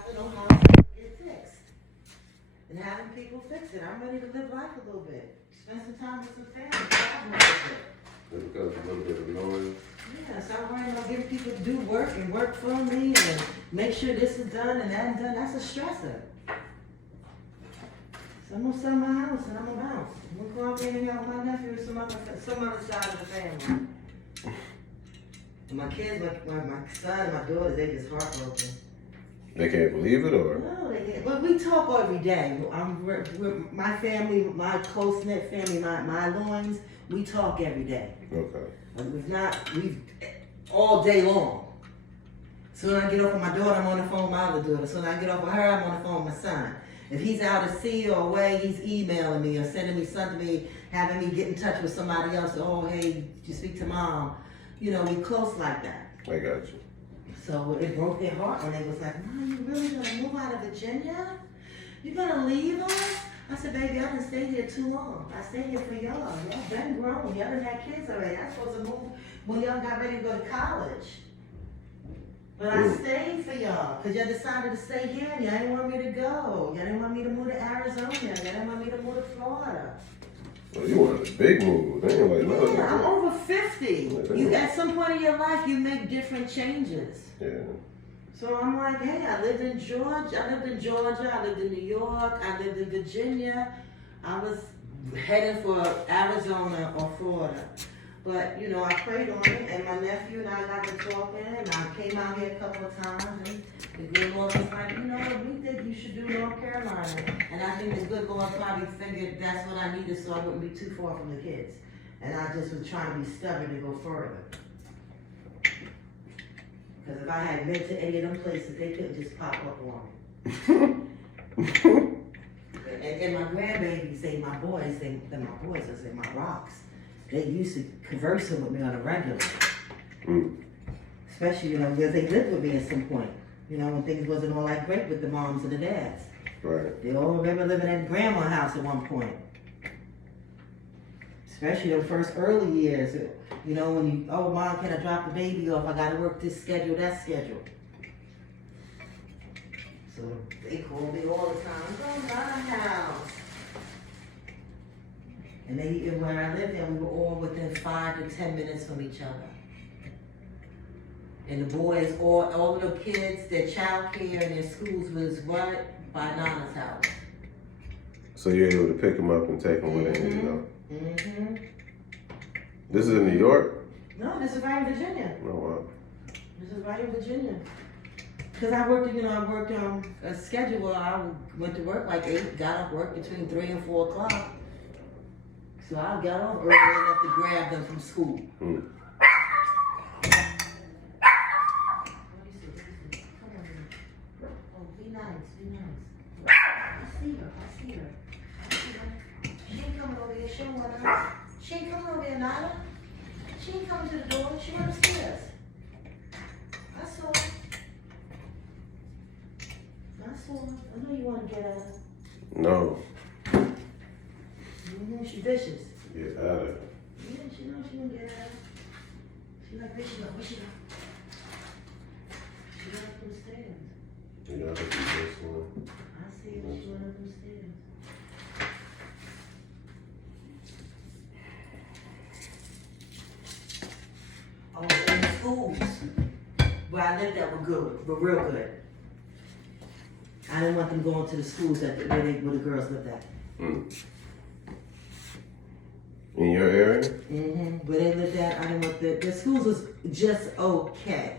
have to know how to get fixed. And having people fix it. I'm ready to live life a little bit. Spend some time with some family. Travel a little bit. It becomes a little bit annoying. Yeah, so I'm worrying about getting people to do work and work for me and make sure this is done and that is done. That's a stressor. So I'm gonna sell my house and I'm gonna bounce. I'm gonna go out there and hang out with my nephew or some other side of the family. And my kids, my son and my daughters, they just heartbroken. They can't believe it, or? No, they can't. But we talk every day. We're my family, my close-knit family, my loins, we talk every day. Okay. We've all day long. Soon I get off with my daughter, I'm on the phone with my other daughter. Soon I get off with her, I'm on the phone with my son. If he's out at sea or away, he's emailing me or sending me something to me, having me get in touch with somebody else. Oh, hey, did you speak to mom? You know, we close like that. I got you. So it broke their heart when they was like, Mom, you really gonna move out of Virginia? You gonna leave us? I said, baby, I done stayed here too long. I stayed here for y'all. Y'all been grown. Y'all done had kids already. I was supposed to move when y'all got ready to go to college. But I stayed for y'all, because y'all decided to stay here and y'all didn't want me to go. Y'all didn't want me to move to Arizona. Y'all didn't want me to move to Florida. Well, you wanted a big move. They ain't like nothing. Yeah, I'm over 50. You, at some point in your life, you make different changes. Yeah. So I'm like, hey, I lived in Georgia, I lived in New York, I lived in Virginia. I was heading for Arizona or Florida. But, you know, I prayed on it, and my nephew and I got to talking, and I came out here a couple of times, and the good Lord was like, you know what, we think you should do North Carolina. And I think the good Lord probably figured that's what I needed so I wouldn't be too far from the kids. And I just was trying to be stubborn to go further. Because if I had been to any of them places, they couldn't just pop up on me. and my grandbabies, my boys, I say my rocks, they used to conversing with me on a regular. Especially, you know, because they lived with me at some point. You know, when things wasn't all that great with the moms and the dads. Right. They all remember living at grandma's house at one point. Especially the first early years. You know, when you, oh, Mom, can I drop the baby off? I gotta work this schedule, that schedule. So they call me all the time, go to my house. And where I lived at, we were all within 5 to 10 minutes from each other. And the boys, all of the kids, their child care and their schools was right by Nana's house. So you're able to pick them up and take them with you know? Mm-hmm. This is in New York? No, this is right in Virginia. Oh, wow. This is right in Virginia. Because I worked a schedule where I went to work like 8, got off work between 3 and 4 o'clock. So I got off early enough to grab them from school. Be nice. I see her. She ain't coming over here. She don't want to. She ain't coming over here, Nana. She ain't coming to the door. She went upstairs. I saw her. I know you want to get at her. No. She vicious. Get out of it. Yeah, she knows she gonna get at her. She like, where she go? She went up them stairs. You know, I think this one. I see her. She went up them stairs. Oh, and the schools where I lived at were real good. I didn't want them going to the schools where the girls lived at. In your area? Where they lived at, I didn't want the schools was just okay.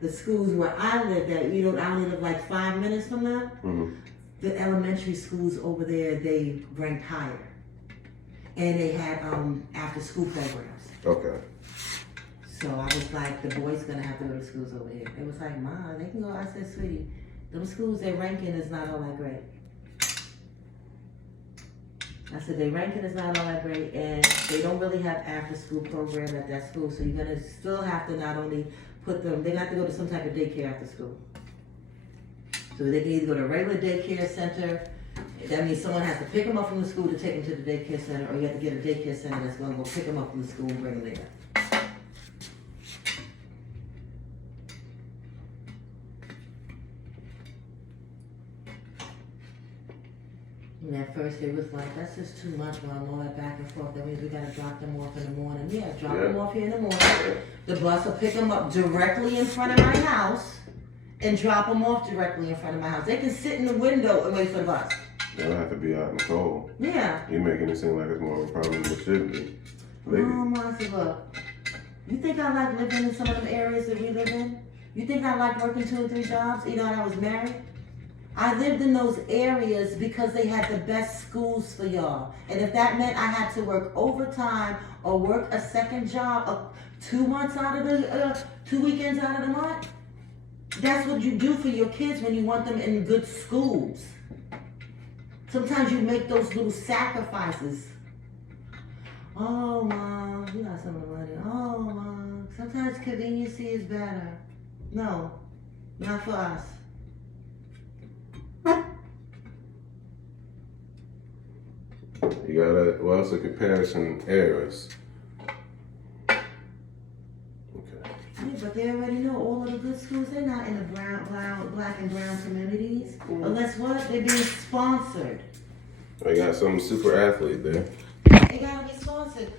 The schools where I lived at, you know, I only lived like 5 minutes from them. The elementary schools over there, they ranked higher. And they had after school programs. Okay. So I was like, the boys gonna have to go to schools over here. They was like, Mom, they can go. I said, sweetie, them schools, their ranking is not all that great. I said, their ranking is not all that great, and they don't really have after-school program at that school, so you're gonna still have to not only put them, they have to go to some type of daycare after school. So they can either go to a regular daycare center, that means someone has to pick them up from the school to take them to the daycare center, or you have to get a daycare center that's gonna go pick them up from the school and bring them there. And at first it was like, that's just too much, Mom, all that back and forth. That means we gotta drop them off in the morning. Yeah, drop them off here in the morning. The bus will pick them up directly in front of my house and drop them off directly in front of my house. They can sit in the window and wait for the bus. They don't have to be out in the cold. Yeah. You're making it seem like it's more of a problem than it should be. I said, look, you think I like living in some of them areas that we live in? You think I like working 2 or 3 jobs, even though I was married? I lived in those areas because they had the best schools for y'all. And if that meant I had to work overtime or work a second job 2 months out of the, 2 weekends out of the month, that's what you do for your kids when you want them in good schools. Sometimes you make those little sacrifices. Oh, Mom, you got some money. Oh, Mom, sometimes conveniency is better. No, not for us. You gotta, well, it's a comparison errors. Okay. Yeah, but they already know all of the good schools. They're not in the black and brown communities. Unless what? They're being sponsored. I got some super athlete there. They gotta be sponsored.